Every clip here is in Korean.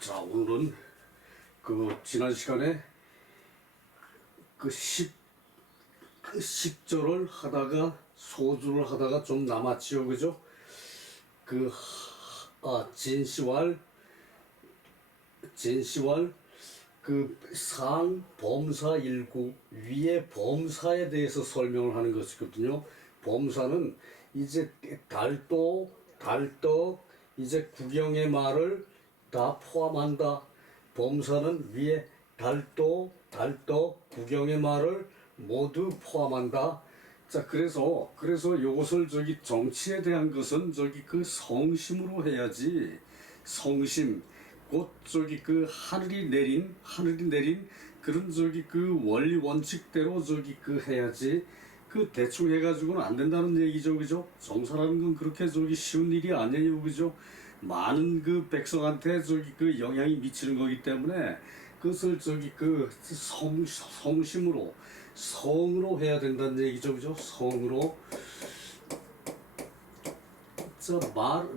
자, 오늘은 지난 시간에 그 10절을 하다가 소주를 하다가 좀 남았지요, 그죠? 진시왈 범사 일구 위에 범사에 대해서 설명을 하는 것이거든요. 범사는 이제 달도, 달떡, 이제 구경의 말을 다 포함한다. 범사는 위에 달도, 달떡, 구경의 말을 모두 포함한다. 자, 그래서 요것을 정치에 대한 것은 성심으로 해야지. 성심, 곧 하늘이 내린 그런 원리 원칙대로 해야지. 대충 해가지고는 안 된다는 얘기죠, 그죠? 정사라는 건 그렇게 쉬운 일이 아니에요, 그죠? 많은 백성한테 영향이 미치는 거기 때문에 그것을 성심으로, 성으로 해야 된다는 얘기죠, 그죠? 성으로.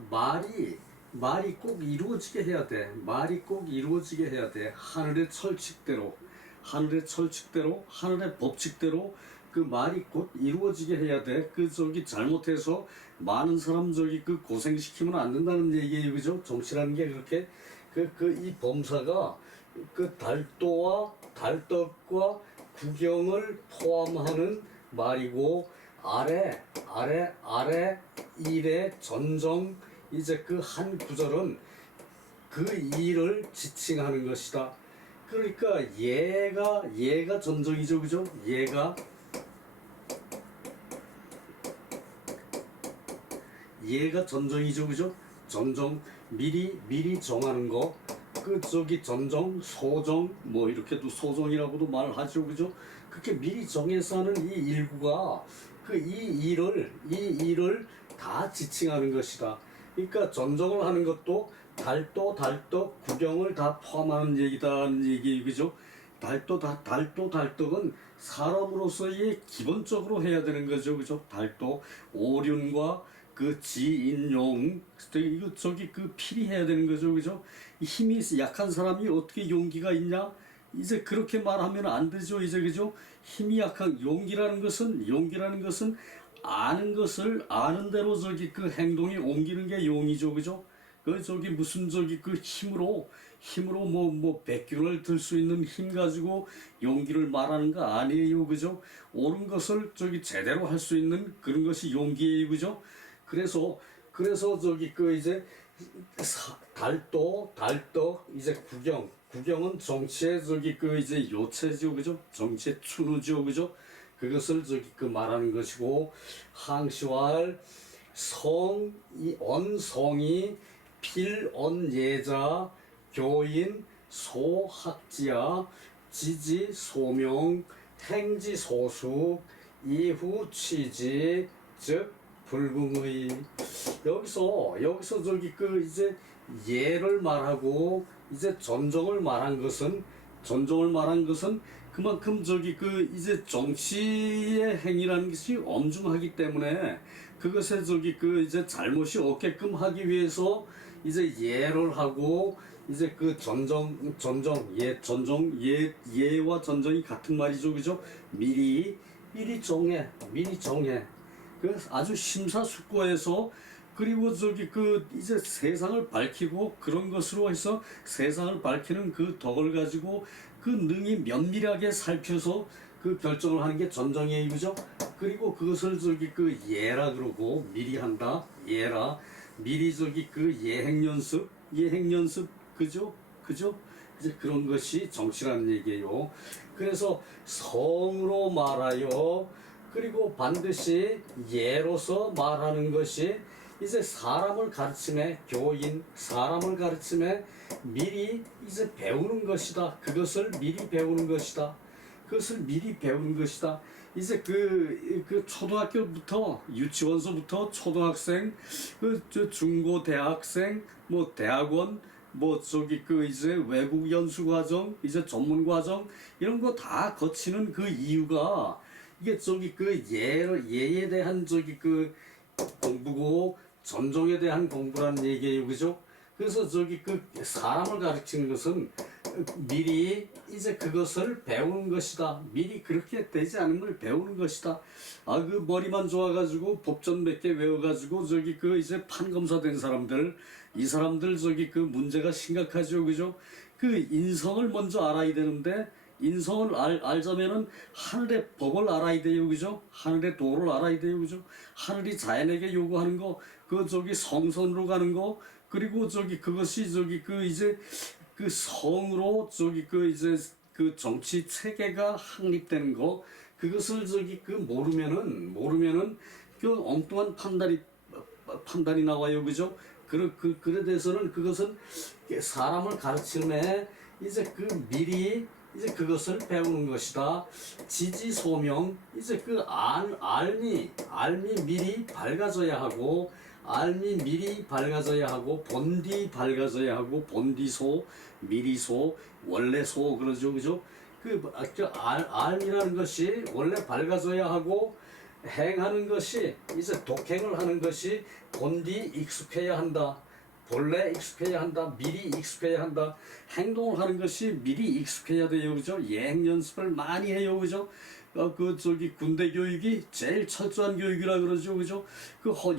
말이 꼭 이루어지게 해야 돼. 말이 꼭 이루어지게 해야 돼. 하늘의 철칙대로, 하늘의 법칙대로 말이 꼭 이루어지게 해야 돼. 잘못해서 많은 사람 고생시키면 안 된다는 얘기예요, 그죠? 정치라는 게 그렇게 이 범사가 달도와 달떡과 구경을 포함하는 말이고, 아래 일의 전정, 이제 한 구절은 일을 지칭하는 것이다. 그러니까 얘가 전정이죠, 그죠? 얘가 전정이죠, 그죠? 전정, 미리 정하는 거. 전정, 소정, 뭐 이렇게도 소정이라고도 말하죠, 그죠? 그렇게 미리 정해서 하는 이 일구가 이 일을 다 지칭하는 것이다. 그러니까 전정을 하는 것도 달도, 달떡, 구경을 다 포함하는 얘기다는 얘기, 그죠? 달떡은 사람으로서의 기본적으로 해야 되는 거죠, 그죠? 달도, 오륜과 지인용, 필히 해야 되는 거죠, 그죠? 힘이 약한 사람이 어떻게 용기가 있냐? 이제 그렇게 말하면 안 되죠, 이제, 그죠? 힘이 약한, 용기라는 것은 아는 것을 아는 대로 행동에 옮기는 게 용이죠, 그죠? 무슨 힘으로 백균을 들 수 있는 힘 가지고 용기를 말하는 거 아니에요, 그죠? 옳은 것을 제대로 할 수 있는 그런 것이 용기예요, 그죠? 그래서 이제 달도, 달떡, 이제 구경은 정치의 이제 요체죠, 그죠? 정치의 추누죠, 그죠? 그것을 말하는 것이고, 항시왈 언성이 필언예자 교인 소학지야 지지 소명 행지 소수 이후 취지 즉 불궁의. 여기서 이제 예를 말하고 이제 전정을 말한 것은 그만큼 이제 정치의 행위라는 것이 엄중하기 때문에 그것에 이제 잘못이 없게끔 하기 위해서 이제 예를 하고, 이제 예와 전정이 같은 말이죠, 그죠? 미리 정해. 아주 심사숙고해서, 그리고 이제 세상을 밝히고 그런 것으로 해서 세상을 밝히는 덕을 가지고 능히 면밀하게 살펴서 결정을 하는 게 전정이에요, 그죠? 그리고 그것을 예라 그러고, 미리 한다, 예라. 미리 예행연습, 그죠? 이제 그런 것이 정치라는 얘기예요. 그래서 성으로 말하여, 그리고 반드시 예로서 말하는 것이 이제 사람을 가르침에, 사람을 가르침에 미리 이제 배우는 것이다. 그것을 미리 배우는 것이다. 이제 초등학교부터, 유치원서부터 초등학생, 중고 대학생, 대학원, 이제 외국 연수 과정, 이제 전문 과정, 이런 거 다 거치는 이유가, 이게 예에 대한 공부고, 전정에 대한 공부라는 얘기예요, 그죠? 그래서 저기 그 사람을 가르치는 것은 미리 이제 그것을 배우는 것이다. 미리 그렇게 되지 않은 걸 배우는 것이다. 아, 그 머리만 좋아가지고 법전 몇 개 외워가지고 저기 그 이제 판검사 된 사람들, 이 사람들 저기 그 문제가 심각하죠. 그죠? 그 인성을 먼저 알아야 되는데, 인성을 알자면은 하늘의 법을 알아야 돼요. 그죠? 하늘의 도를 알아야 돼요. 그죠? 하늘이 자연에게 요구하는 거, 그 저기 성선으로 가는 거, 그리고 저기 그것이 저기 그 이제 그 성으로 저기 그 이제 그 정치 체계가 확립되는 거, 그것을 저기 그 모르면은 그 엉뚱한 판단이 나와요. 그죠? 그래 대해서는 그것은 사람을 가르치는 이제 그 미리 이제 그것을 배우는 것이다. 지지소명, 이제 그 알미 미리 밝아져야 하고, 알미 미리 밝아져야 하고, 본디 밝아져야 하고, 본디소, 미리소, 원래소 그러죠. 그죠? 알미라는 것이 원래 밝아져야 하고, 행하는 것이 이제 독행을 하는 것이 본디 익숙해야 한다. 본래 익숙해야 한다. 미리 익숙해야 한다. 행동을 하는 것이 미리 익숙해야 돼요. 그죠? 예행 연습을 많이 해요. 그죠? 그 저기 군대 교육이 제일 철저한 교육이라 그러죠. 그죠?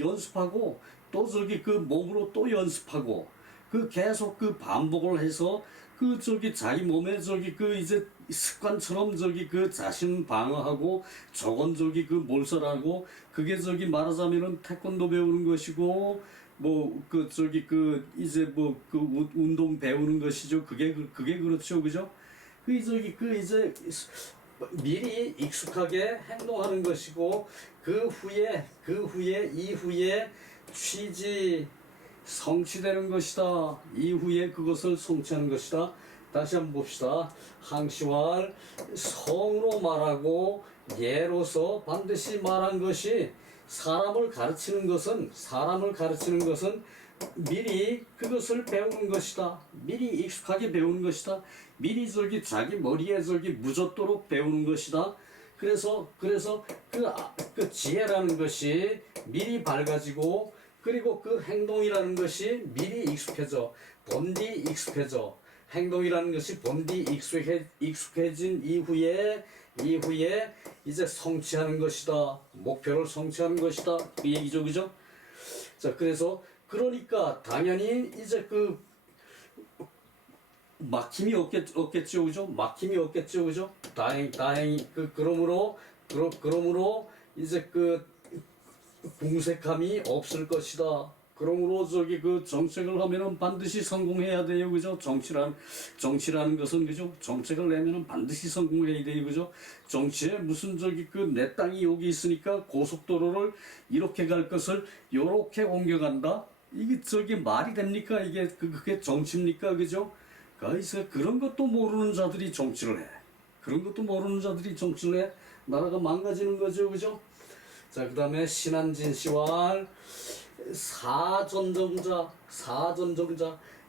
연습하고 또 저기 그 몸으로 또 연습하고 그 계속 그 반복을 해서 그 저기 자기 몸에 저기 그 이제 습관처럼 저기 그 자신 방어하고 저건 저기 그 몰설하고, 그게 저기 말하자면은 태권도 배우는 것이고 뭐 그 저기 그 이제 뭐 그 운동 배우는 것이죠. 그게 그렇죠. 그죠? 그 저기 그 이제 미리 익숙하게 행동하는 것이고, 이후에 취지 성취되는 것이다. 이후에 그것을 성취하는 것이다. 다시 한번 봅시다. 항시왈 성으로 말하고 예로서 반드시 말한 것이, 사람을 가르치는 것은 미리 그것을 배우는 것이다. 미리 익숙하게 배우는 것이다. 미리 저기 자기 머리에 저기 묻었도록 배우는 것이다. 그래서 그 지혜라는 것이 미리 밝아지고, 그리고 그 행동이라는 것이 미리 익숙해져. 본디 익숙해져. 행동이라는 것이 본디 익숙해진 이후에 이제 성취하는 것이다. 목표를 성취하는 것이다. 그 얘기죠. 그죠? 자, 그러니까 당연히 이제 그 막힘이 없겠죠. 그죠? 막힘이 없겠죠. 그죠? 다행히 그러므로 이제 그 궁색함이 없을 것이다. 그러므로 저기 그 정책을 하면은 반드시 성공해야 돼요. 그죠? 정치라는 것은 그죠? 정책을 내면은 반드시 성공해야 돼요. 그죠? 정치에 무슨 저기 그 내 땅이 여기 있으니까 고속도로를 이렇게 갈 것을 요렇게 옮겨간다. 이게 저기 말이 됩니까? 이게 그게 정치입니까? 그죠? 그래서 그런 것도 모르는 자들이 정치를 해. 나라가 망가지는 거죠. 그죠? 자, 그 다음에 신한진 씨와 사전정자,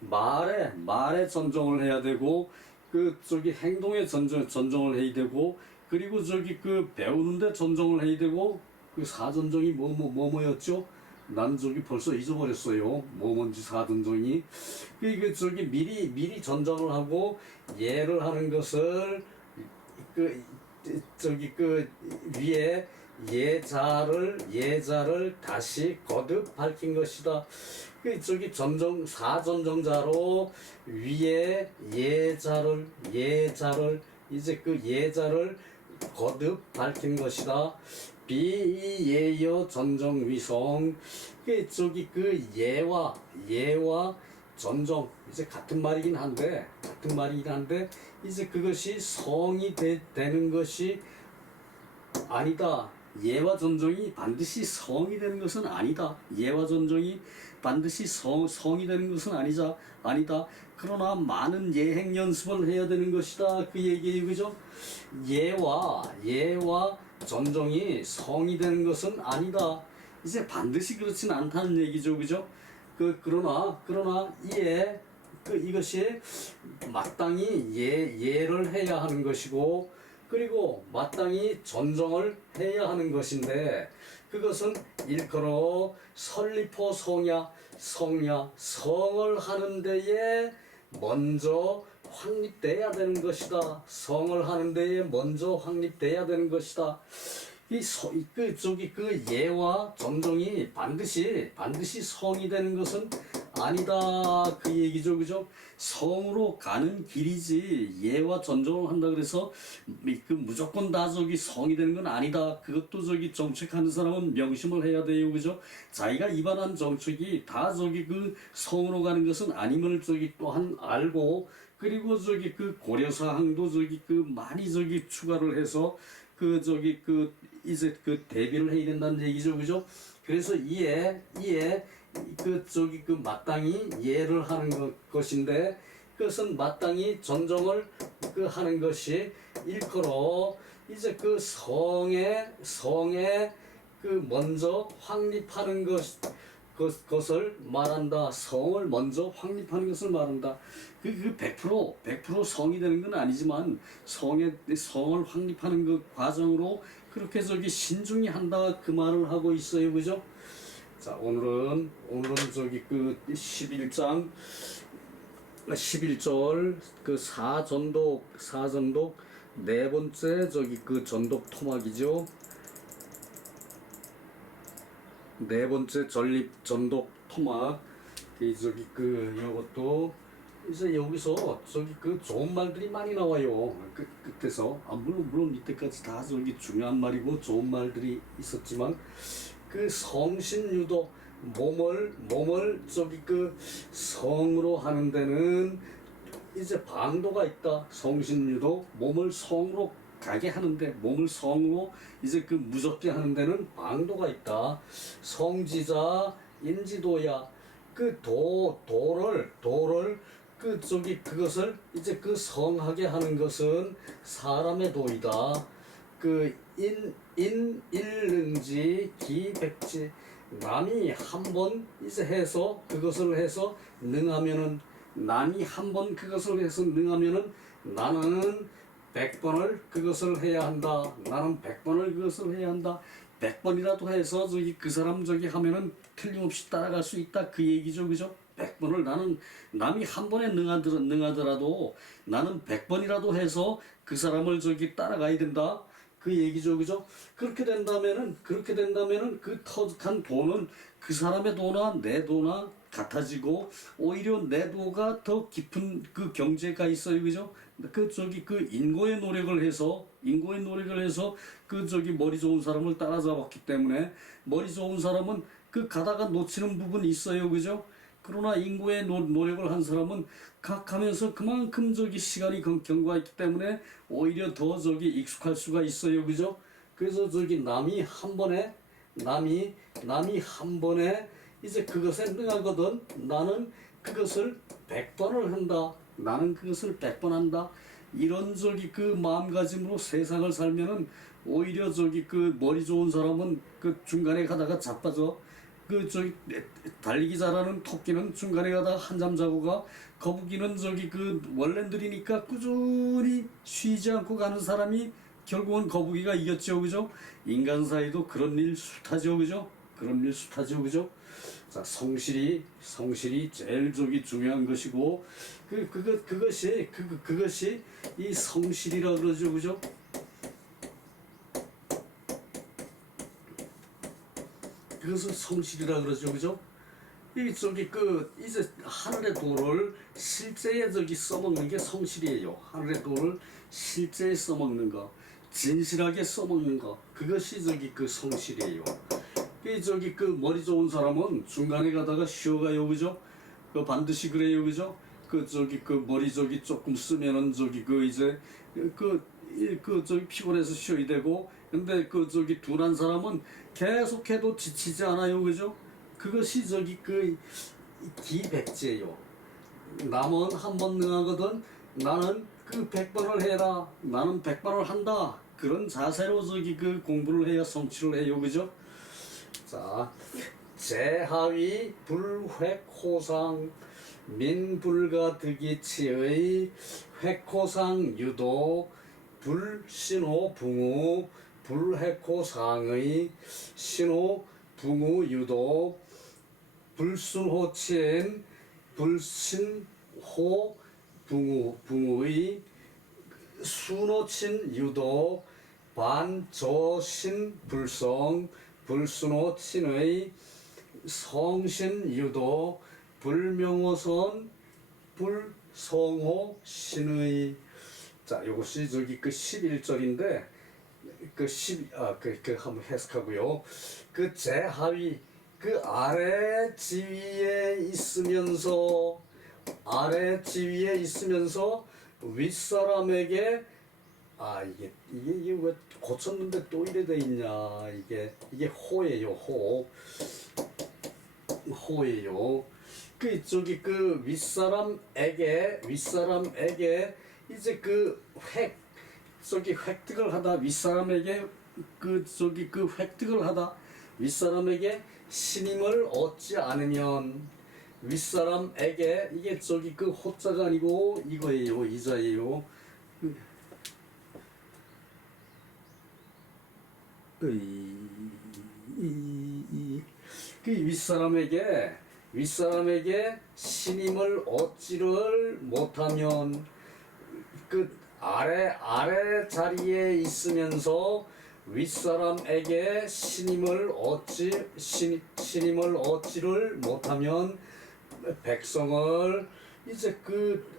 말에 전정을 해야 되고, 그 저기 행동에 전정을 해야 되고, 그리고 저기 그 배우는데 전정을 해야 되고. 그 사전정이 뭐였죠? 난 저기 벌써 잊어버렸어요. 뭔지 사전정이. 그 저기 미리 전정을 하고 예를 하는 것을 그 저기 그 위에 예자를 다시 거듭 밝힌 것이다. 그 저기 사전정자로 위에 예자를 이제 그 예자를 거듭 밝힌 것이다. 비예여 전정위성. 그 저기 그 예와 전정 이제 같은 말이긴 한데 이제 그것이 성이 되는 것이 아니다. 예와 전정이 반드시 성이 되는 것은 아니다. 예와 전정이 반드시 성이 되는 것은 아니다. 그러나 많은 예행 연습을 해야 되는 것이다. 그 얘기예요. 그죠? 예와 전정이 성이 되는 것은 아니다. 이제 반드시 그렇진 않다는 얘기죠. 그죠? 그러나 이것이 마땅히 예를 해야 하는 것이고, 그리고 마땅히 전정을 해야 하는 것인데, 그것은 일컬어 설리포 성을 하는 데에 먼저 확립돼야 되는 것이다. 성을 하는 데에 먼저 확립돼야 되는 것이다. 그 예와 전종이 반드시 성이 되는 것은 아니다. 그 얘기죠. 그죠? 성으로 가는 길이지 예와 전종을 한다 그래서 그 무조건 다 성이 되는 건 아니다. 그것도 정책하는 사람은 명심을 해야 돼요. 그죠? 자기가 입안한 정책이 다 그 성으로 가는 것은 아님을 또한 알고, 그리고 그 고려사항도 많이 추가를 해서 이제 대비를 해야 된다는 얘기죠. 그죠? 그래서 마땅히 예를 하는 것인데, 그것은 마땅히 전정을 하는 것이 일컬어 이제 성에 먼저 확립하는 것을 말한다. 성을 먼저 확립하는 것을 말한다. 100% 성이 되는 건 아니지만 성을 확립하는 그 과정으로 그렇게 신중히 한다 그 말을 하고 있어요. 그죠? 자, 오늘은 11절 사전독 네 번째 전독 토막이죠. 네 번째 전독 토막. 요것도 이제 여기서 좋은 말들이 많이 나와요. 끝에서 물론 이때까지 다 중요한 말이고 좋은 말들이 있었지만, 성신유도 몸을 성으로 하는 데는 이제 방도가 있다. 성신유도 몸을 성으로 가게 하는데, 몸을 성으로 이제 무섭게 하는 데는 방도가 있다. 성지자 인지도야. 도를 그것을 이제 성하게 하는 것은 사람의 도이다. 일능지 기백지. 남이 한 번 이제 해서 그것을 해서 능하면은, 남이 한 번 그것을 해서 능하면은 나는 100번을 그것을 해야 한다. 나는 100번을 그것을 해야 한다. 100번이라도 해서 그 사람 하면은 틀림없이 따라갈 수 있다. 그 얘기죠. 그죠? 100번을 남이 한 번에 능하더라도 나는 100번이라도 해서 그 사람을 따라가야 된다. 그 얘기죠. 그죠? 그렇게 된다면은 그 터득한 도는 그 사람의 도나 내 도나 같아지고, 오히려 내 도가 더 깊은 경제가 있어요. 그죠? 인고의 노력을 해서 머리 좋은 사람을 따라잡았기 때문에, 머리 좋은 사람은 가다가 놓치는 부분이 있어요. 그죠? 그러나 인고의 노력을 한 사람은 가면서 그만큼 시간이 경과했기 때문에 오히려 더 익숙할 수가 있어요. 그죠? 그래서 남이 한 번에 이제 그것에 능하거든. 나는 그것을 100번을 한다. 나는 그것을 100번 한다. 이런 마음가짐으로 세상을 살면은 오히려 머리 좋은 사람은 중간에 가다가 자빠져. 달리기 잘하는 토끼는 중간에 가다가 한잠 자고 가. 거북이는 원래 느리니까 꾸준히 쉬지 않고 가는 사람이 결국은 거북이가 이겼죠. 그죠? 인간 사이도 그런 일 숱하죠. 그죠? 그죠? 자, 성실이 제일 중요한 것이고, 그것이 이 성실이라 그러죠. 그죠? 그것을 성실이라 그러죠. 그죠? 이제 하늘의 도를 실제에 써먹는 게 성실이에요. 하늘의 도를 실제에 써먹는 거, 진실하게 써먹는 거, 그것이 성실이에요. 머리 좋은 사람은 중간에 가다가 쉬어가요. 그죠? 반드시 그래요. 그죠? 머리 조금 쓰면은 피곤해서 쉬어야 되고, 근데 둔한 사람은 계속해도 지치지 않아요. 그죠? 그것이 기백제요. 남은 한 번 능하거든. 나는 100번을 해라. 나는 100번을 한다. 그런 자세로 공부를 해야 성취를 해요. 그죠? 자, 제하위 불획호상 민불가득이치의 획호상 유도 불신호 붕우 불해코상의 신호 붕우 유도 불순호친 불신호 붕우의 순호친 유도 반조신 불성 불순호친의 성신 유도 불명호선 불성호 신의. 자, 이것이 저기 그 11절인데 그 한번 해석하고요. 그 제하위 그 아래 지위에 있으면서 윗사람에게 이게 왜 고쳤는데 또 이래 돼 있냐. 이게 호예요. 호예요. 그 저기 그 윗사람에게 이제 획득을 하다 윗사람에게 획득을 하다 윗사람에게 신임을 얻지 않으면 윗사람에게 이게 그 호자가 아니고 이거예요. 이자예요. 그 윗사람에게 신임을 얻지를 못하면 그 아래 자리에 있으면서 윗사람에게 신임을 얻지를 못하면 백성을 이제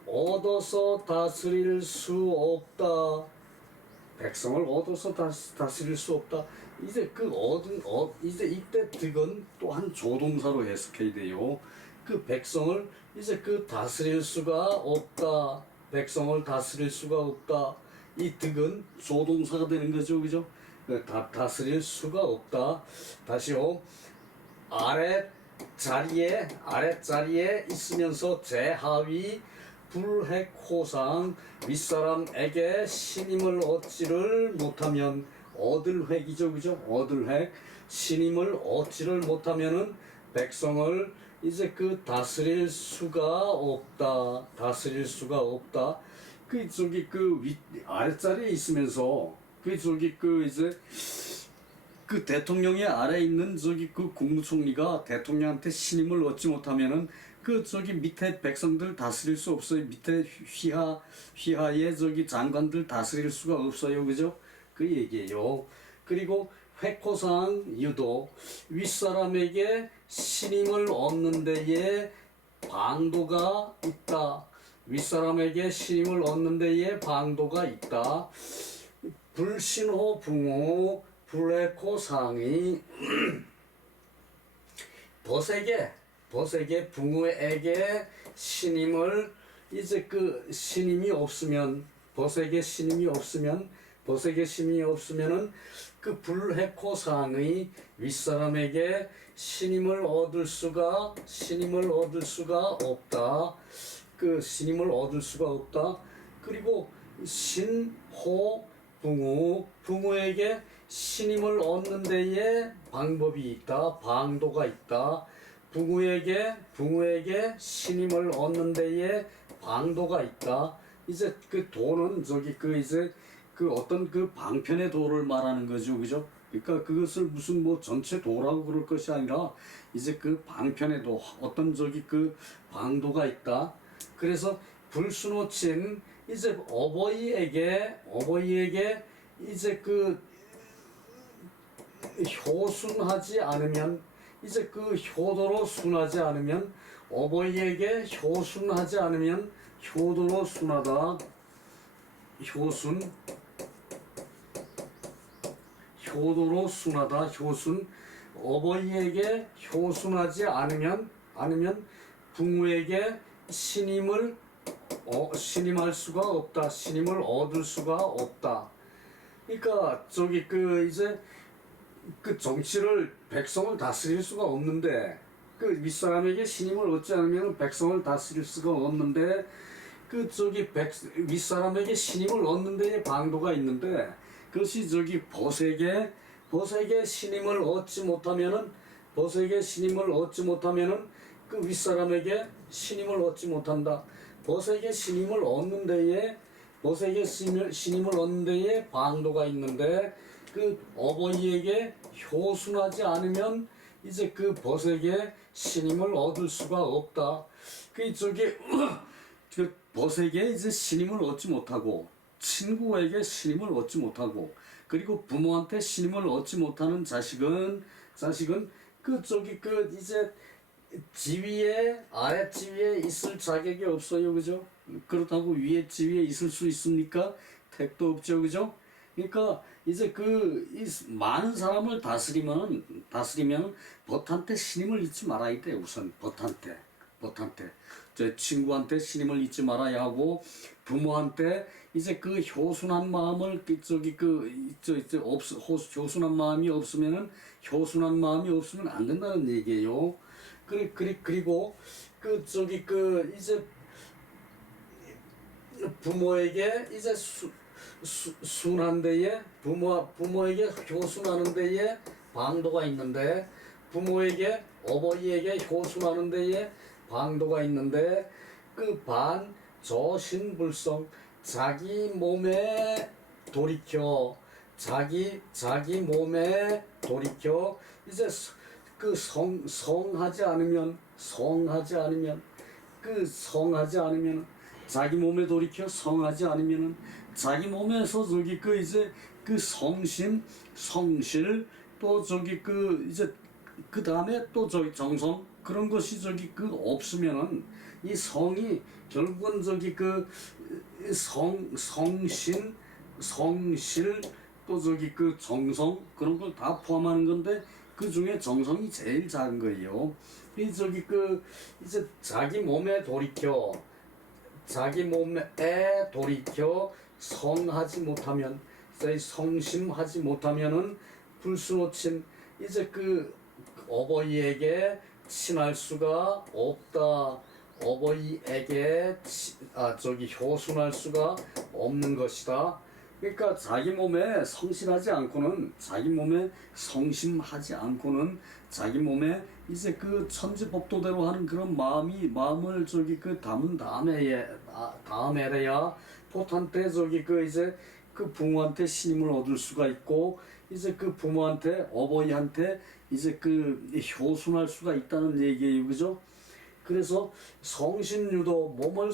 얻어서 다스릴 수 없다. 백성을 얻어서 다스릴 수 없다. 이제 이제 이때 득은 또한 조동사로 해석해야 돼요. 그 백성을 이제 다스릴 수가 없다. 백성을 다스릴 수가 없다. 이 득은 조동사가 되는 거죠, 그죠? 다스릴 수가 없다. 다시요. 아랫자리에 있으면서 제하위 불핵호상 윗사람에게 신임을 얻지를 못하면 얻을 획이죠, 그죠? 얻을 획 신임을 얻지를 못하면은 백성을 이제 다스릴 수가 없다. 그 저기 아랫자리에 있으면서 이제 대통령의 아래에 있는 국무총리가 대통령한테 신임을 얻지 못하면은 밑에 백성들 다스릴 수 없어요. 밑에 휘하의 장관들 다스릴 수가 없어요. 그죠? 그 얘기예요. 그리고 획호상 유도 윗사람에게 신임을 얻는 데에 방도가 있다. 윗사람에게 신임을 얻는 데에 방도가 있다. 불신호 붕호 불해코상이 벗에게 붕어에게 신임을 이제 신임이 없으면 벗에게 신임이 없으면은 불해코상의 윗사람에게 신임을 얻을 수가 없다. 신임을 얻을 수가 없다. 그리고 신호 붕어에게 신임을 얻는 데에 방법이 있다. 방도가 있다. 붕어에게 신임을 얻는 데에 방도가 있다. 이제 도는 이제 어떤 방편의 도를 말하는 거죠. 그죠? 그러니까 그것을 무슨 전체 도라고 그럴 것이 아니라 이제 방편의 도, 어떤 방도가 있다. 그래서 불순호친 이제 어버이에게 이제 효순하지 않으면 이제 효도로 순하지 않으면 어버이에게 효순하지 않으면 효도로 순하다. 효도로 순하다. 어버이에게 효순하지 않으면 부모에게 신임할 수가 없다. 신임을 얻을 수가 없다. 그러니까 이제 정치를 백성을 다스릴 수가 없는데 윗사람에게 신임을 얻지 않으면 백성을 다스릴 수가 없는데 윗사람에게 신임을 얻는 데에 방도가 있는데 그것이 벗에게 신임을 얻지 못하면은 윗사람에게 신임을 얻지 못한다. 벗에게 신임을 얻는 데에 방도가 있는데 그 어버이에게 효순하지 않으면 이제 그 벗에게 신임을 얻을 수가 없다. 그 저기 그 벗에게 이제 신임을 얻지 못하고 친구에게 신임을 얻지 못하고 그리고 부모한테 신임을 얻지 못하는 자식은 그 저기 그 이제 지위에 아래 지위에 있을 자격이 없어요, 그죠? 그렇다고 위에 지위에 있을 수 있습니까? 택도 없죠, 그죠? 그러니까 이제 이 많은 사람을 다스리면 벗한테 신임을 잊지 말아야 돼. 우선 벗한테 저 친구한테 신임을 잊지 말아야 하고 부모한테 이제 그 효순한 마음을 효순한 마음이 없으면 안 된다는 얘기예요. 그리고 이제 부모에게 이제 순한 데에 부모에게 효순하는 데에 방도가 있는데 어버이에게 효순하는 데에 방도가 있는데 그 반저신불성 자기 몸에 돌이켜 이제 성하지 않으면 자기 몸에 돌이켜 성하지 않으면은 자기 몸에서 이제 성실 또 이제 그 다음에 또 정성 그런 것이 없으면은 이 성이 결국은 성실 또 정성 그런 걸 다 포함하는 건데 그 중에 정성이 제일 작은 거예요. 이제 자기 몸에 돌이켜 성하지 못하면 성심하지 못하면은 불순호친 이제 어버이에게 친할 수가 없다. 어버이에게 효순할 수가 없는 것이다. 그러니까 자기 몸에 성실하지 않고는 자기 몸에 성심하지 않고는 자기 몸에 이제 천지법도대로 하는 그런 마음을 담은 다음에야 포탄 때 이제 부모한테 신임을 얻을 수가 있고 이제 부모한테 어버이한테 이제 효순할 수가 있다는 얘기예요, 그죠? 그래서 성신유도 몸을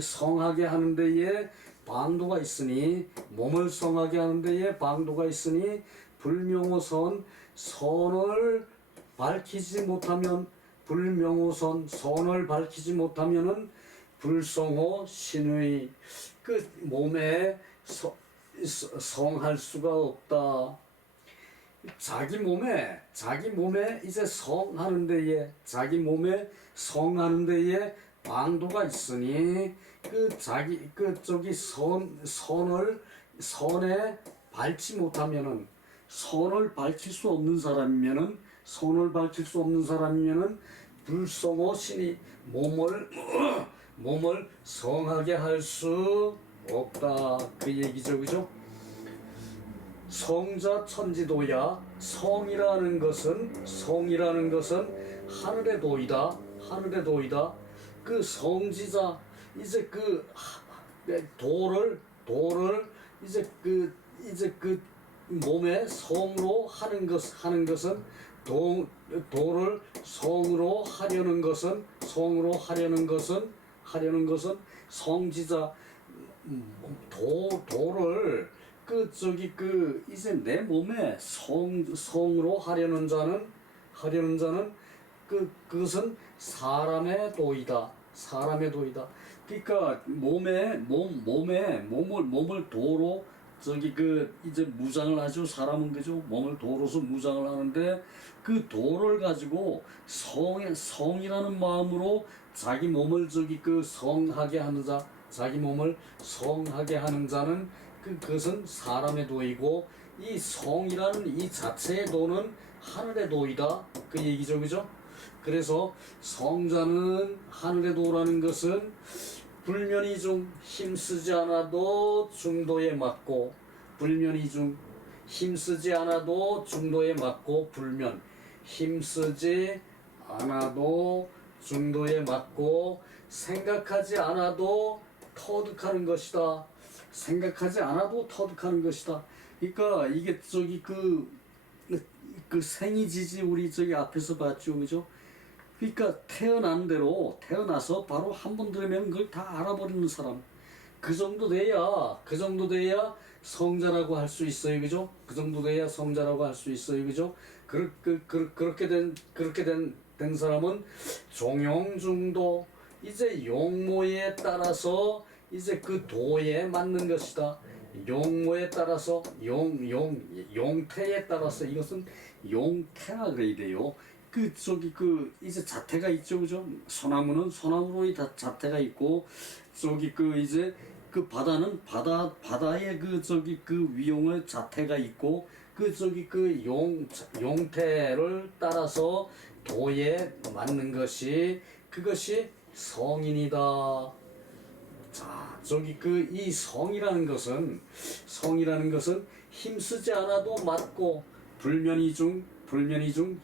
성하게 하는 데에 방도가 있으니 불명호선 선을 밝히지 못하면은 불성호 신의 몸에 성할 수가 없다. 자기 몸에 이제 성하는 데에 방도가 있으니 선에 밟지 못하면은 선을 밝힐 수 없는 사람이면은 불성호 신이 몸을 성하게 할 수 없다 그 얘기죠, 그죠? 성자 천지도야 성이라는 것은 하늘의 도이다. 그 성지자 이제 도를 이제 몸에 성으로 하는 것은 도를 성으로 하려는 것은 성지자 도를 이제 내 몸에 성으로 하려는 자는 그것은 사람의 도이다. 그러니까 몸을 도로 이제 무장을 하죠. 사람은 그죠. 몸을 도로서 무장을 하는데 그 도를 가지고 성이라는 마음으로 자기 몸을 성하게 하는 자, 자기 몸을 성하게 하는 자는 그것은 사람의 도이고 이 성이라는 이 자체의 도는 하늘의 도이다. 그 얘기죠, 그죠? 그래서 성자는 하늘의 도라는 것은 불면이 중 힘쓰지 않아도 중도에 맞고 힘쓰지 않아도 중도에 맞고 불면 힘쓰지 않아도 중도에 맞고 생각하지 않아도 터득하는 것이다. 그러니까 이게 저기 그 생이지지 우리 저기 앞에서 봤죠, 그죠? 그러니까 태어난 대로 태어나서 바로 한 번 들으면 그걸 다 알아버리는 사람. 그 정도 돼야 성자라고 할 수 있어요, 그죠? 그 정도 돼야 성자라고 할 수 있어요, 그죠? 그렇게 된 사람은 종용중도, 이제 용모에 따라서 이제 그 도에 맞는 것이다. 용모에 따라서 용태에 따라서, 이것은 용태라 그래야 돼요. 이제 자태가 있죠, 그죠? 소나무는 소나무로의 자태가 있고, 이제 바다는 바다의 위용의 자태가 있고, 용태를 따라서 도에 맞는 것이, 그것이 성인이다. 자, 이 성이라는 것은 힘쓰지 않아도 맞고, 불면이 중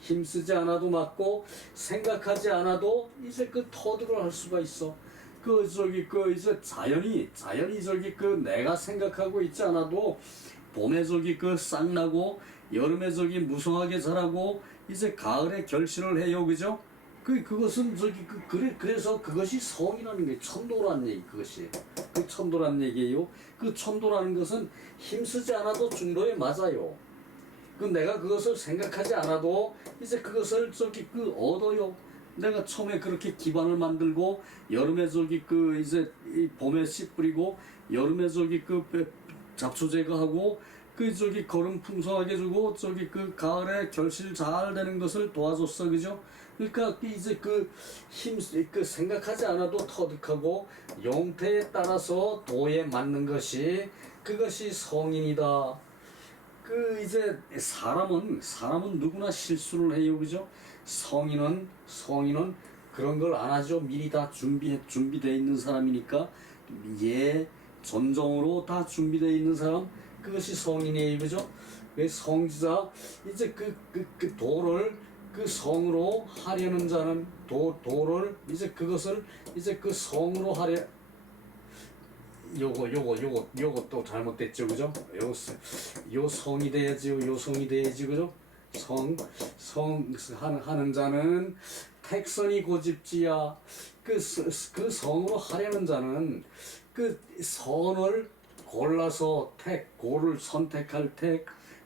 힘쓰지 않아도 맞고, 생각하지 않아도 이제 터득을 할 수가 있어. 이제 자연이 내가 생각하고 있지 않아도 봄에 싹 나고, 여름에 무성하게 자라고, 이제 가을에 결실을 해요, 그죠? 그것은 그래서 그것이 성이라는 게 천도라는 얘기, 그것이 천도라는 얘기예요. 천도라는 것은 힘쓰지 않아도 중도에 맞아요. 내가 그것을 생각하지 않아도 이제 그것을 얻어요. 내가 처음에 그렇게 기반을 만들고, 여름에 이제 이 봄에 씨 뿌리고, 여름에 잡초 제거하고, 거름 풍성하게 주고, 가을에 결실 잘 되는 것을 도와줬어, 그죠? 그러니까 이제 생각하지 않아도 터득하고, 용태에 따라서 도에 맞는 것이, 그것이 성인이다. 이제 사람은 누구나 실수를 해요, 그죠? 성인은 그런 걸 안 하죠. 미리 다 준비되어 있는 사람이니까, 전정으로 다 준비되어 있는 사람, 그것이 성인이에요, 그죠? 성지자, 이제 도를 성으로 하려는 자는, 도를 이제 그것을 이제 성으로 하려, 요거 또 잘못됐죠, 그죠? 요 성이 돼야지요, 요 성이 돼야지, 그죠? 하는 자는 택선이 고집지야. 성으로 하려는 자는 선을 골라서 고를 선택할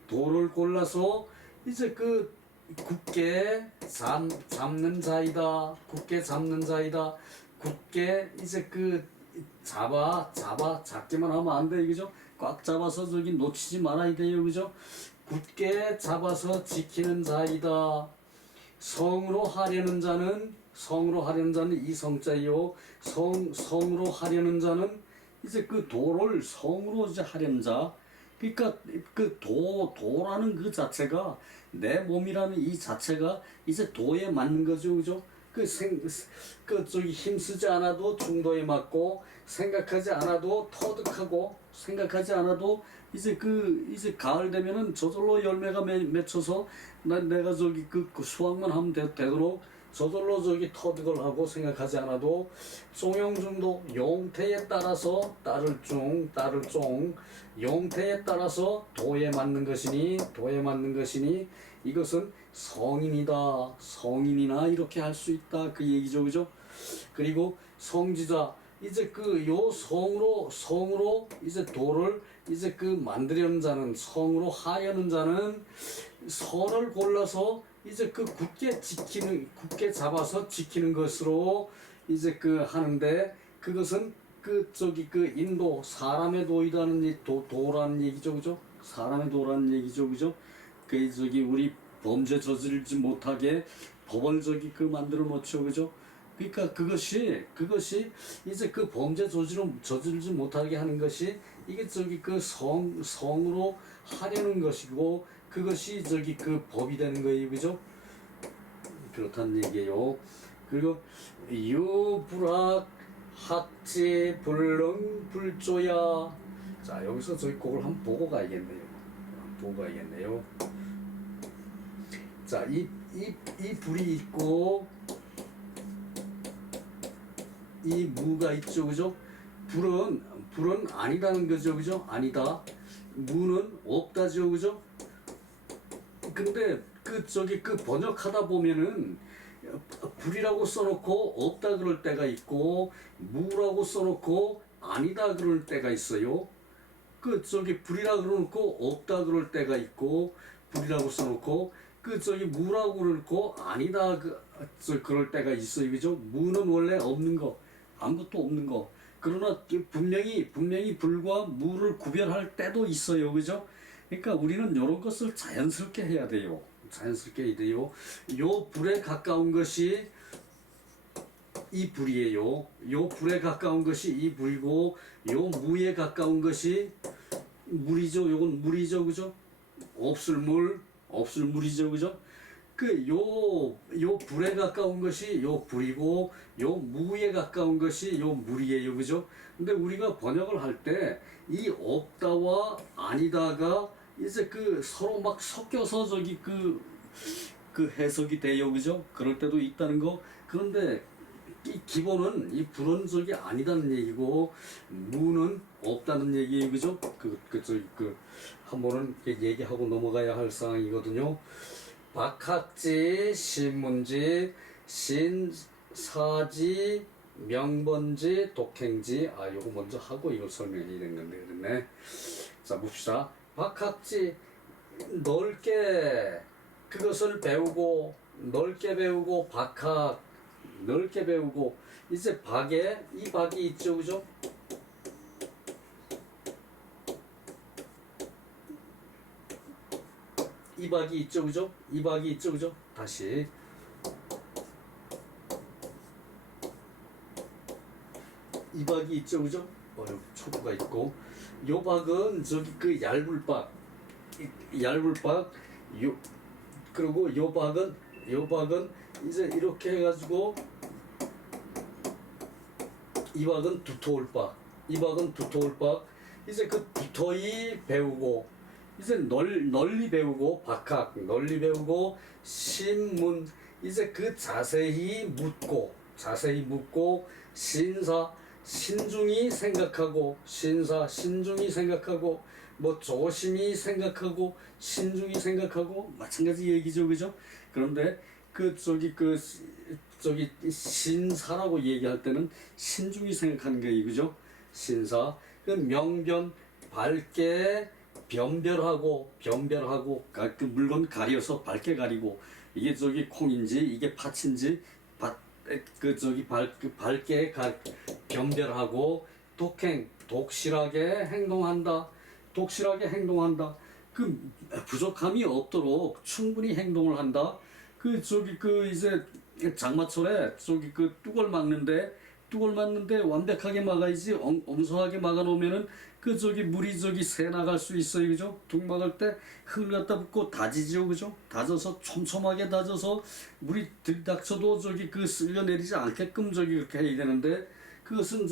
도를 골라서 이제 굳게 잡는 자이다. 굳게 잡는 자이다. 굳게 이제 잡기만 하면 안 돼, 그죠? 꽉 잡아서 놓치지 말아야 돼요, 그죠? 굳게 잡아서 지키는 자이다. 성으로 하려는 자는 이 성자요. 성으로 하려는 자는 이제 도를 성으로 이제 하려는 자. 그러니까 도라는 그 자체가, 내 몸이라는 이 자체가 이제 도에 맞는 거죠, 그죠? 힘쓰지 않아도 중도에 맞고, 생각하지 않아도 터득하고, 생각하지 않아도 이제 가을 되면은 저절로 열매가 맺혀서, 내가 수확만 하면 되도록 저절로 터득을 하고, 생각하지 않아도 송영중도 용태에 따라서 따를 중, 용태에 따라서 도에 맞는 것이니 이것은 성인이다. 성인이나 이렇게 할 수 있다, 그 얘기죠, 그죠? 그리고 성지자, 이제 요 성으로 이제 도를 이제 만들려는 자는, 성으로 하려는 자는 선을 골라서 이제 굳게 잡아서 지키는 것으로 이제 하는데, 그것은 인도, 사람의 도이라는 도라는 얘기죠, 그죠? 사람의 도라는 얘기죠, 그죠? 우리 범죄 저지르지 못하게 법을 만들어 놓죠, 그죠? 그러니까 그것이 이제 범죄 저지르지 못하게 하는 것이, 이게 성으로 하려는 것이고, 그것이 법이 되는 거예요, 그죠? 그렇다는 얘기예요. 그리고 유불학 학지 불능 불조야. 자, 여기서 그걸 한번 보고 가야겠네요. 자, 이 불이 있고, 이 무가 있죠, 그죠? 불은 아니라는 거죠, 그죠? 아니다. 무는 없다죠, 그죠? 근데 그 번역하다 보면은 불이라고 써놓고 없다 그럴 때가 있고 무라고 써놓고 아니다 그럴 때가 있어요. 불이라 그러놓고 없다 그럴 때가 있고 불이라고 써놓고 무라고 그러놓고 아니다 그럴 때가 있어요, 그죠? 무는 원래 없는 거, 아무것도 없는 거. 그러나 분명히 불과 무를 구별할 때도 있어요, 그죠? 그러니까 우리는 이런 것을 자연스럽게 해야 돼요. 자연스럽게 해야 돼요. 요 불에 가까운 것이 이 불이에요. 요 불에 가까운 것이 이 불이고 요 무에 가까운 것이 물이죠. 요건 물이죠, 그죠? 없을 물이죠, 그죠? 요 불에 가까운 것이 요 불이고 요 무에 가까운 것이 요 물이에요, 그죠? 근데 우리가 번역을 할 때 이 없다와 아니다가 이제 서로 막 섞여서 해석이 돼요, 그죠? 그럴 때도 있다는 거. 그런데 이 기본은 이 불은 아니다는 얘기고 무는 없다는 얘기예요, 그죠? 한 번은 얘기하고 넘어가야 할 사항이거든요. 박학지, 신문지, 신사지, 명번지, 독행지. 요거 먼저 하고 이걸 설명해야 되는 건데, 그랬네. 자, 봅시다. 박학지, 넓게 그것을 배우고, 넓게 배우고, 박학, 넓게 배우고, 이제 이 박이 있죠, 그죠? 이 박이 있죠, 그죠? 이 박이 있죠, 그죠? 다시. 이 박이 있죠, 그죠? 초구가 있고. 요 박은 얇을 박. 얇을 박. 그리고 요 박은 이제 이렇게 해가지고 이 박은 두터울 박. 이 박은 두터울 박. 이제 두터이 배우고 이제 널리 배우고 박학 널리 배우고 신문 이제 자세히 묻고 신사 신중히 생각하고 신중히 생각하고 뭐 조심히 생각하고 신중히 생각하고 마찬가지 얘기죠, 그죠? 그런데 신사라고 얘기할 때는 신중히 생각하는 게 이거죠. 신사 명변 밝게 변별하고 물건 가려서 밝게 가리고 이게 콩인지 이게 팥인지 밝게 변별하고 독실하게 행동한다. 부족함이 없도록 충분히 행동을 한다. 이제 장마철에 뚝을 막는데 완벽하게 막아야지 엉성하게 막아놓으면은 물이 새 나갈 수 있어요, 그죠? 뚝 막을 때 흙을 갖다 붓고 다지죠, 그죠? 다져서 촘촘하게 다져서 물이 들이닥쳐도 쓸려내리지 않게끔 그렇게 해야 되는데 그것은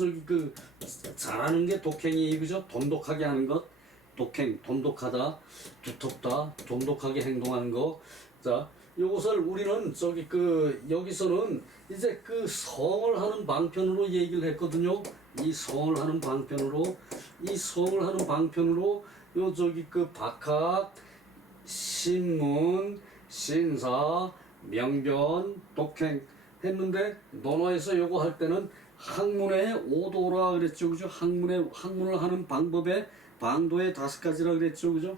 잘하는 게 독행이에요, 그죠? 돈독하게 하는 것, 돈독하다, 두텁다, 돈독하게 행동하는 거. 자, 요것을 우리는 여기서는 이제 성을 하는 방편으로 얘기를 했거든요. 이 성을 하는 방편으로 박학, 신문, 신사, 명변, 독행 했는데 논어에서 요거 할 때는 학문의 오도라 그랬죠, 그죠? 학문을 하는 방법의 방도의 5가지라 그랬죠, 그죠?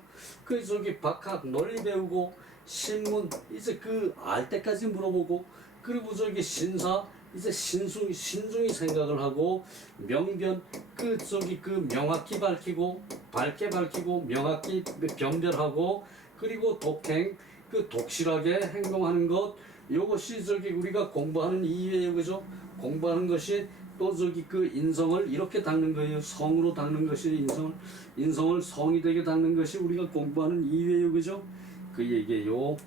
박학 널리 배우고 신문 이제 알 때까지 물어보고 그리고 신사 이제 신중히 생각을 하고 명변 명확히 밝히고 밝게 밝히고 명확히 변별하고 그리고 독행 독실하게 행동하는 것 요것이 우리가 공부하는 이유예요, 그죠? 공부하는 것이 또 인성을 이렇게 닦는 거예요. 성으로 닦는 것이 인성을 성이 되게 닦는 것이 우리가 공부하는 이유예요, 그죠? 그 얘기예요.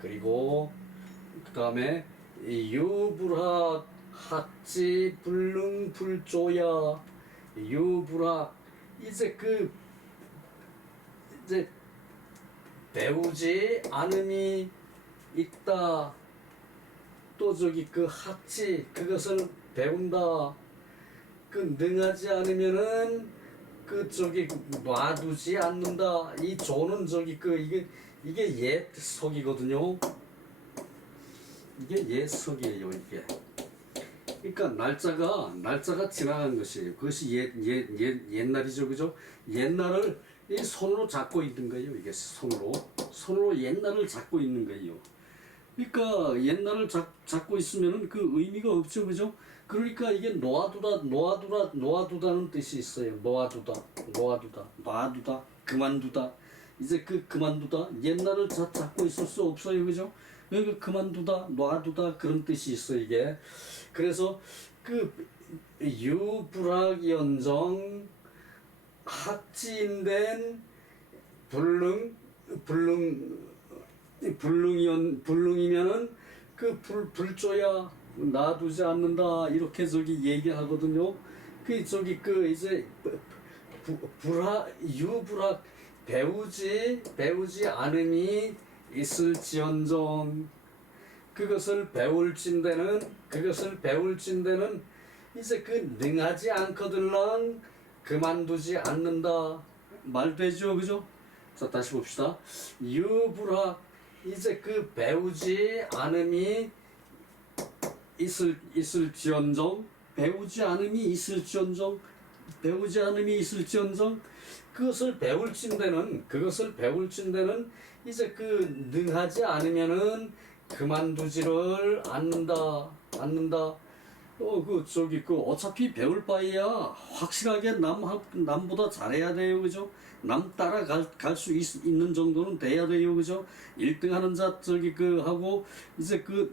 그리고 그 다음에 유불학 학지 불능 불조야 유불학 이제 배우지 않음이 있다. 또 학지 그것을 배운다. 능하지 않으면은 그 저기 놔두지 않는다. 이 조는 저기 그 이게 옛 석이거든요. 이게 옛 석이에요. 이게. 그러니까 날짜가 지나간 것이에요. 그것이 옛날이죠, 그죠? 옛날을 이 손으로 잡고 있는 거예요. 이게 손으로 옛날을 잡고 있는 거예요. 그러니까 옛날을 잡고 있으면은 그 의미가 없죠, 그죠? 그러니까 이게 놓아두다는 뜻이 있어요. 놔두다, 그만두다. 이제 그 그만두다, 옛날을 잡고 있을 수 없어요, 그죠? 그러니까 그만두다, 놔두다 그런 뜻이 있어 이게. 그래서 그 유불학연정 학지인된 불능이면은 그 불조야 놔두지 않는다 이렇게 저기 얘기하거든요. 그 저기 그 이제 유불학 배우지 않음이 있을지언정 그것을 배울진대는 이제 그 능하지 않거들랑 그만두지 않는다 말 되죠, 그죠? 자 다시 봅시다. 유불학 이제 그 배우지 않음이 있을지언정 배우지 않음이 있을지언정 그것을 배울진대는 이제 그 능하지 않으면은 그만두지를 않는다. 그 저기 그 어차피 배울 바에야 확실하게 남보다 잘해야 돼요, 그죠? 남 따라갈 수 있는 정도는 돼야 돼요, 그죠? 1등 하는 자 저기 그 하고 이제 그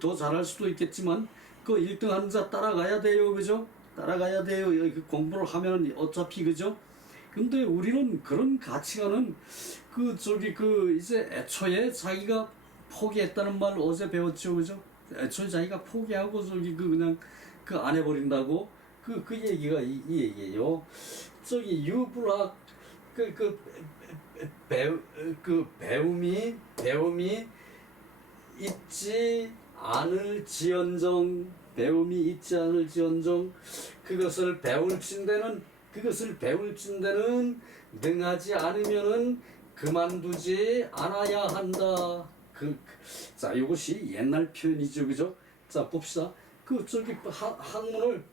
더 잘할 수도 있겠지만 그 1등 하는 자 따라가야 돼요, 그죠? 따라가야 돼요. 그 공부를 하면 어차피, 그죠? 근데 우리는 그런 가치관은 그 저기 그 이제 애초에 자기가 포기했다는 말 어제 배웠죠, 그죠? 애초에 자기가 포기하고 저기 그 그냥 그 안 해버린다고 그 얘기가 이 얘기예요. 저기 유불학 배움이 있지 않을지언정 그것을 배울진대는 능하지 않으면은 그만두지 않아야 한다. 자, 이것이 옛날 표현이죠, 그죠? 자, 봅시다. 그 저기 학문을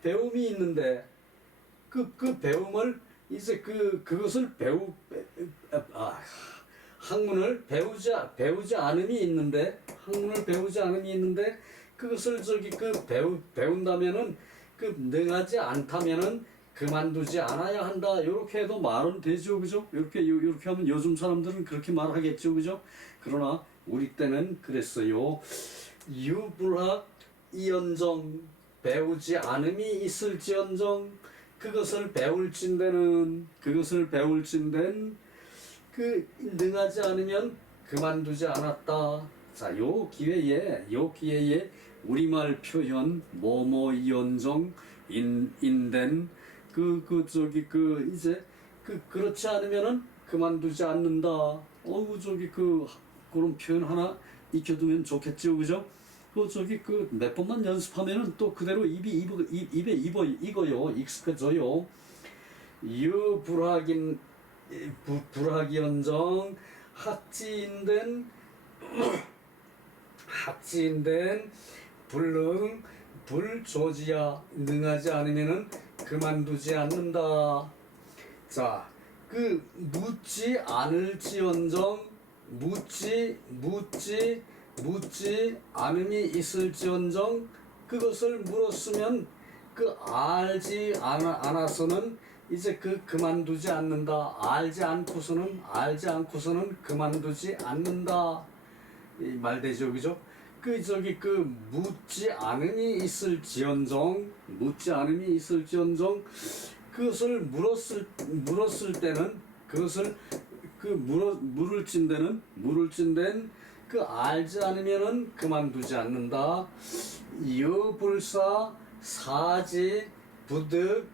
배움이 있는데 그 배움을 이제 그것을 학문을 배우지 않음이 있는데 그것을 저기 배운다면은 그 능하지 않다면은 그만두지 않아야 한다. 이렇게 해도 말은 되죠, 그죠? 이렇게 하면 요즘 사람들은 그렇게 말하겠죠, 그죠? 그러나 우리 때는 그랬어요. 유불학 이언정 배우지 않음이 있을지언정 그것을 배울진대는 그 능하지 않으면 그만두지 않았다. 자, 요 기회에 우리말 표현 뭐뭐이언정 인된 이제 그렇지 않으면은 그만두지 않는다. 저기 그런 표현 하나 익혀두면 좋겠죠, 그죠? 몇 번만 연습하면은 또 그대로 입에 익어요, 익숙해져요. 불학연정 학지인된 불조지야 능하지 않으면은 그만두지 않는다. 자, 묻지 않을지언정 묻지 않음이 있을지언정 그것을 물었으면 알지 않아서는 이제 그만두지 않는다. 알지 않고서는 그만두지 않는다. 이 말 되죠, 그죠? 묻지 않음이 있을지언정 그것을 물었을 때는 그것을 물을 찐데는 알지 않으면은 그만두지 않는다. 유불사 사지 부득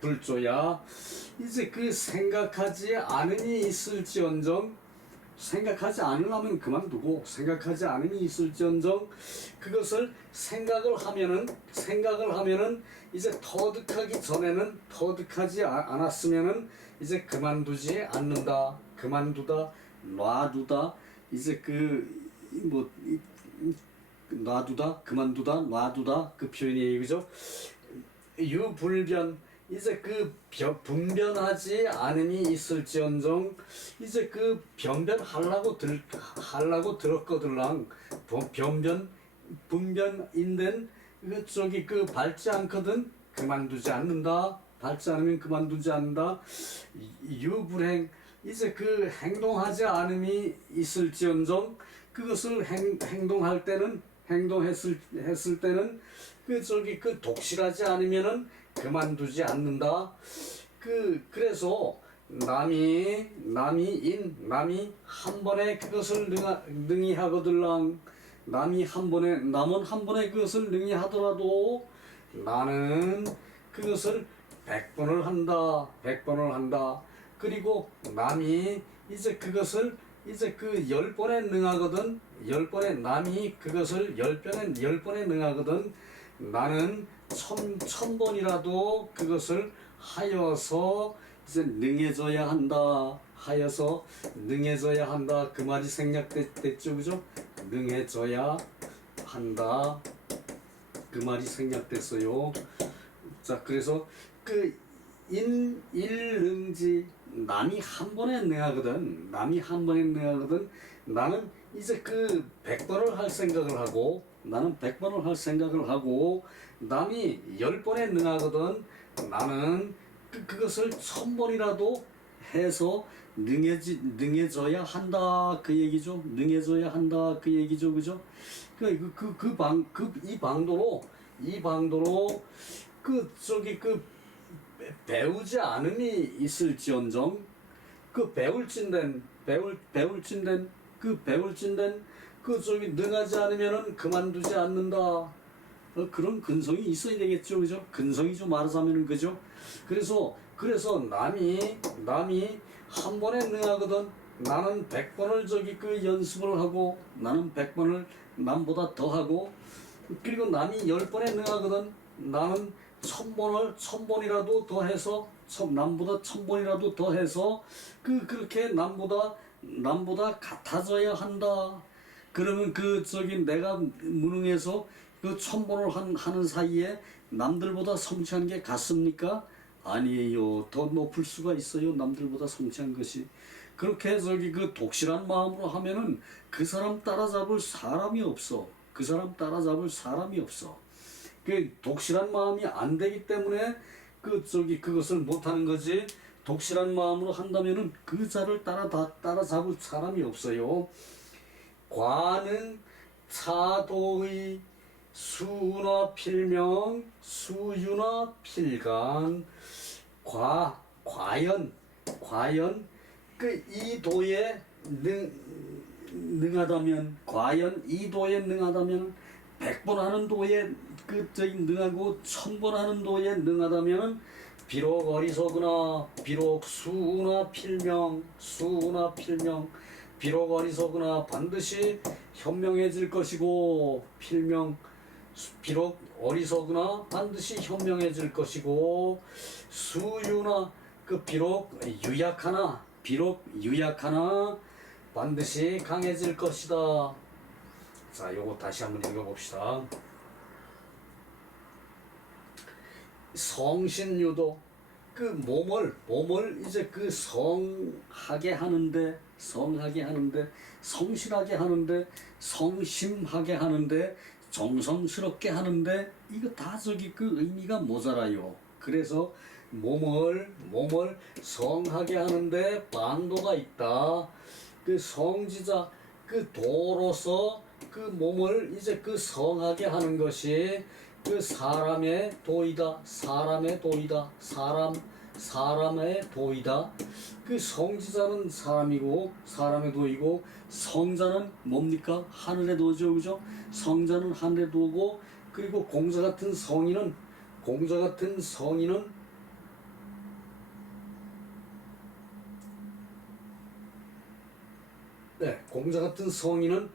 불조야 이제 생각하지 않음이 있을지언정 생각하지 않으려면 그만두고 생각하지 않음이 있을지언정 그것을 생각을 하면은 이제 터득하기 전에는 터득하지 않았으면은 이제 그만두지 않는다. 그만두다, 놔두다, 이제 놔두다, 그만두다, 놔두다 그 표현이에요, 그죠? 유불변 이제 분변하지 않음이 있을지언정 이제 변변하려고 들었거들랑 분변인된 밟지 않거든 그만두지 않는다. 밟지 않으면 그만두지 않는다. 유불행 이제 행동하지 않음이 있을지언정 그것을 행동할 때는 행동했을 때는 독실하지 않으면은 그만두지 않는다. 그래서 남이 한 번에 그것을 능히 하거들랑 남은 한 번에 그것을 능히 하더라도 나는 그것을 100번을 한다. 그리고 남이 이제 그것을 이제 10번에 능하거든. 10번에 남이 그것을 10번에 능하거든. 나는 1000번이라도 그것을 하여서 이제 능해져야 한다. 그 말이 생략됐죠, 그죠? 능해져야 한다. 그 말이 생략됐어요. 자, 그래서 일능지 남이 한 번에 능하거든. 나는 이제 100번을 할 생각을 하고 남이 10번에 능하거든. 나는 그것을 1000번이라도 해서 능해져야 한다 그 얘기죠. 그죠? 이 방도로 배우지 않음이 있을지언정 배울진된 능하지 않으면은 그만두지 않는다. 그런 근성이 있어야 되겠죠, 그죠? 근성이죠, 말하자면은, 그죠? 그래서 남이 한 번에 능하거든. 나는 100번을 연습을 하고 나는 100번을 남보다 더 하고 그리고 남이 10번에 능하거든. 나는 1000번이라도 더 해서 남보다 1000번이라도 더 해서 그렇게 남보다 같아져야 한다. 그러면 내가 무능해서 1000번을 하는 사이에 남들보다 성취한 게 같습니까? 아니에요. 더 높을 수가 있어요. 남들보다 성취한 것이. 그렇게 독실한 마음으로 하면은 그 사람 따라잡을 사람이 없어. 독실한 마음이 안 되기 때문에 그것을 못 하는 거지. 독실한 마음으로 한다면은 그 자를 따라잡을 사람이 없어요. 과는 차도의 수나 필명, 수유나 필강. 과연 이 도에 능하다면, 과연 이 도에 능하다면 100번 하는 도에 능하고 1000번 하는 도에 능하다면 비록 어리석으나 비록 수나 필명 비록 어리석으나 반드시 현명해질 것이고 비록 어리석으나 반드시 현명해질 것이고 수유나 비록 유약하나 반드시 강해질 것이다. 자, 요거 다시 한번 읽어봅시다. 성신유도 몸을 이제 성하게 하는데 성실하게 하는데 성심하게 하는데 정성스럽게 하는데 이거 다 의미가 모자라요. 그래서 몸을 성하게 하는데 방도가 있다. 성지자 도로서 몸을 이제 성하게 하는 것이 사람의 도이다. 성지자는 사람의 도이고 성자는 뭡니까? 하늘의 도죠, 그죠? 성자는 하늘의 도고 그리고 공자 같은 성인은 네, 공자 같은 성인은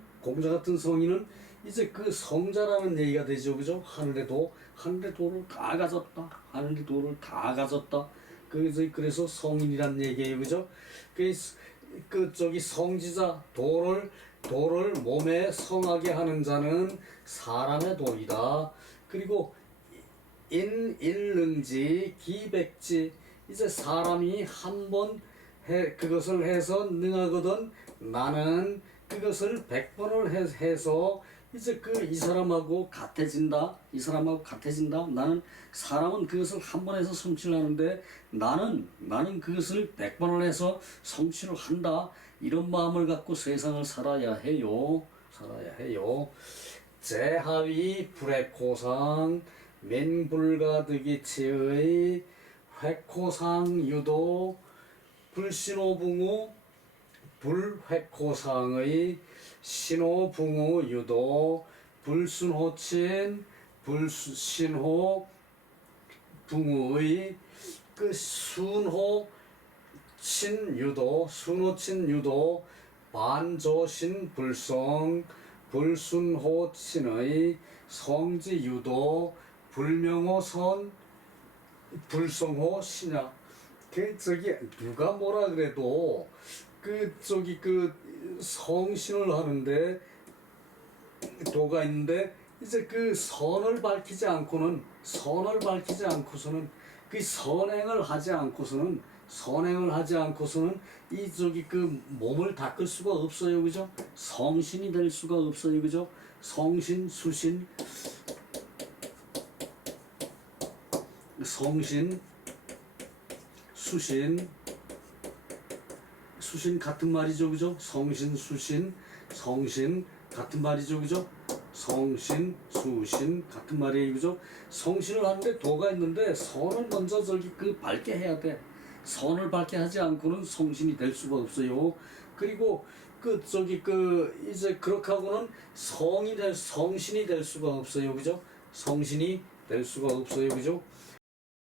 이제 그 성자라는 얘기가 되죠, 그죠? 하늘의 도를 다 가졌다. 하늘의 도를 다 가졌다. 그래서 성인이란 얘기예요, 그죠? 그 저기 성지자 도를 몸에 성하게 하는 자는 사람의 도이다. 그리고 인일능지 기백지, 이제 사람이 한 번 그것을 해서 능하거든 나는 그것을 100번을 해서 이제 이 사람하고 같아진다. 이 사람하고 같아진다. 사람은 그것을 한 번 해서 성취를 하는데 나는 그것을 100번을 해서 성취를 한다. 이런 마음을 갖고 세상을 살아야 해요. 제하위 불해코상 맨불가득이치의 회코상 유도 불신호붕우 불회코상의 신호붕우 유도 불순호친 불신호 붕우의 그 순호친 유도 반조신 불성 불순호친의 성지 유도 불명호선 불성호 신야. 저기 누가 뭐라 그래도 성신을 하는데 도가 있는데 이제 그 선을 밝히지 않고서는 그 선행을 하지 않고서는 이 몸을 닦을 수가 없어요, 그죠? 성신이 될 수가 없어요, 그죠? 성신 수신 같은 말이죠, 그죠? 성신 같은 말이죠, 그죠? 성신 수신 같은 말이에요, 그죠? 성신을 하는데 도가 있는데 선을 먼저 밝게 해야 돼. 선을 밝게 하지 않고는 성신이 될 수가 없어요. 그리고 이제 그렇게 하고는 성신이 될 수가 없어요, 그죠? 성신이 될 수가 없어요, 그죠?